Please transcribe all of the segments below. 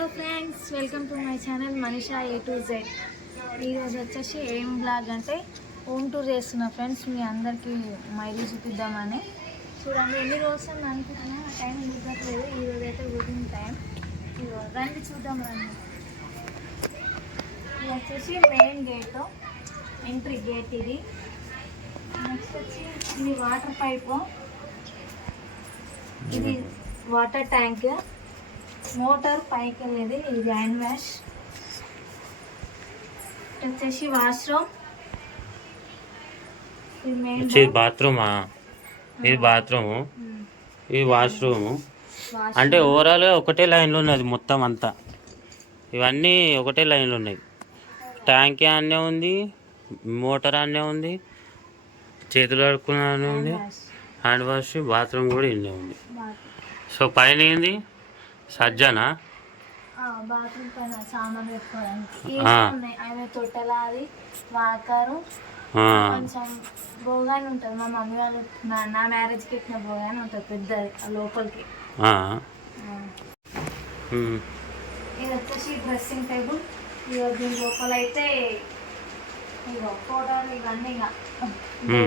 Hello friends welcome to my channel Manisha A to Z ఈరోజు వచ్చేసి ఏం blog అంటే హోమ్ టూర్ చేస్తున్నా ఫ్రెండ్స్ మీ అందరికీ మైలు చూపిద్దామని. చూడండి ఎన్ని రోజులు అని అనుకుంటున్నా? ఆ టైం కుదరట్లేదు ఈరోజు అయితే కుదిరిన టైం ఇదిగో రండి చూద్దాం రండి. ఇది వచ్చేసి మెయిన్ గేట్ ఎంట్రీ గేట్ ఇది. నెక్స్ట్ వచ్చి ఇది వాటర్ పైపు ఇది వాటర్ ట్యాంక్ మోటార్ పైకి వెళ్ళేది ఇది హ్యాండ్ వాష్. వచ్చేసి వాష్రూమ్. బాత్రూమా? ఇది బాత్రూము. ఇది వాష్రూమ్. అంటే ఓవరాల్గా ఒకటే లైన్లో ఉన్నది మొత్తం అంతా. ఇవన్నీ ఒకటే లైన్లో ఉన్నాయి. ట్యాంక్ అన్నే ఉంది మోటార్ అన్నే ఉంది చేతులు కడుక్కునే ఉంది హ్యాండ్ వాష్. బాత్రూమ్ కూడా ఇన్నే ఉంది. సో పైన ఏంది? సజ్జనా? బాత్రూమ్ పైన సామాన్లు పెట్టుకోవడానికి. ఉన్నాయి. ఆయన తొట్టెలాది వాకరు కొంచెం బోగాని ఉంటుంది. మా మమ్మీ వాళ్ళు నా- నా మ్యారేజ్కి ఎక్కిన బోగాని ఉంటుంది. పెద్దది. ఆ లోపలికి. ఇది వచ్చేసి డ్రెస్సింగ్ టేబుల్. ఇక దీని లోపల అయితే ఇగో ఫోటోలు ఇవన్నీ ఇక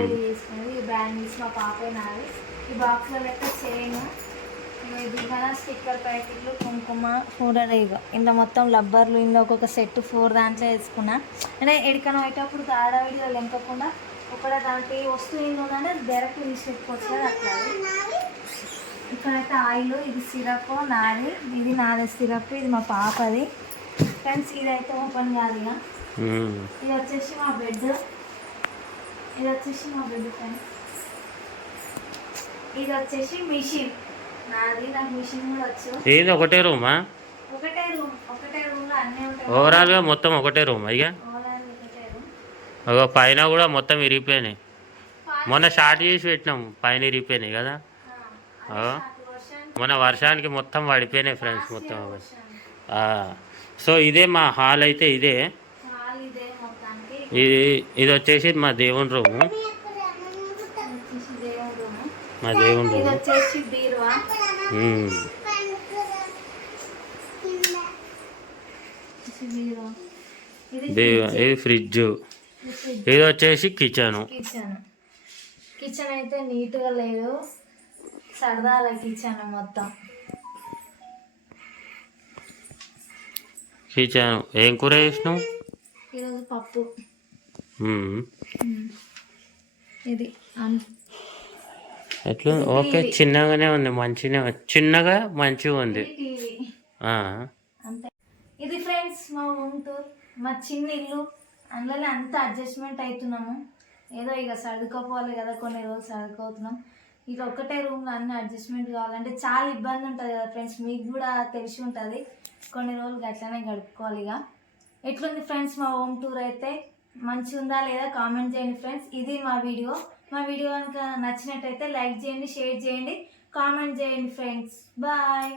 తీసుకునేది బ్యాంగిల్స్ మా పాప నాది. ఈ బాక్స్లో అయితే చైన్ ఇది కదా స్టిక్కర్ ప్యాకెట్లు కుంకుమ. పౌడర్ ఇగో ఇందులో మొత్తం రబ్బర్లు ఇందులో ఒక్కొక్క సెట్ ఫోర్ దాంట్లో వేసుకున్నా. అంటే ఎడికన పోయేటప్పుడు ఆడవిడిగా లెంకకుండా ఒకటే దాంట్లో వస్తువు ఏంది ఉందంటే డైరెక్ట్ తీసి పెట్టుకోవచ్చు కదా అట్లా. ఇక్కడైతే ఆయిల్ ఇది సిరప్ నాది. ఇది నాది సిరప్ ఇది మా పాపది. ఫ్రెండ్స్ ఇదైతే ఓపెన్ కాదు ఇక. ఇది వచ్చేసి మా బెడ్. ఇది వచ్చేసి మా బెడ్ ఫ్రెండ్స్. ఇది వచ్చేసి మిషన్. ఏది ఒకటే రూమా ఓవరాల్గా మొత్తం ఒకటే రూమ్ అయ్యా ఒక పైన కూడా మొత్తం ఇరిగిపోయినాయి. మొన్న స్టార్ట్ చేసి పెట్టినాం పైన ఇరిగిపోయినాయి కదా. మొన్న వర్షానికి మొత్తం పడిపోయినాయి ఫ్రెండ్స్ మొత్తం. సో ఇదే మా హాల్ అయితే ఇదే. ఇది ఇది వచ్చేసి మా దేవుని రూము ఇది వచ్చేసి దేవుని రూమ్ మా దేవుని ఇది వచ్చేసి బీరువా. ఫ్రిడ్జ్. ఇది వచ్చేసి కిచెను. కిచెన్. కిచెన్ అయితే నీట్గా లేదు. సరదాల కిచెన్ మొత్తం. కిచెన్. ఏం కూర చేసినావు? ఈరోజు పప్పు. ఇది. ఎట్లా? ఓకే చిన్నగానే ఉంది మంచిగా చిన్నగా మంచిగా ఉంది. ఇది ఫ్రెండ్స్ మా హోమ్ టూర్ మా చిన్న ఇల్లు. అందులోనే అంత అడ్జస్ట్మెంట్ అవుతున్నాము ఏదో ఇక సర్దుకోపోవాలి కదా కొన్ని రోజులు సర్దుకోతున్నాం. ఇక ఒక్కటే రూమ్లో అన్ని అడ్జస్ట్మెంట్ కావాలంటే చాలా ఇబ్బంది ఉంటుంది కదా ఫ్రెండ్స్ మీకు కూడా తెలిసి ఉంటుంది. కొన్ని రోజులు అట్లనే గడుపుకోవాలి ఇక. ఎట్లుంది ఫ్రెండ్స్ మా హోమ్ టూర్ అయితే? మంచిగా ఉందా లేదా కామెంట్ చేయండి ఫ్రెండ్స్. ఇది మా వీడియో. మా వీడియో కనుక నచ్చినట్టయితే లైక్ చేయండి షేర్ చేయండి కామెంట్ చేయండి ఫ్రెండ్స్. బాయ్.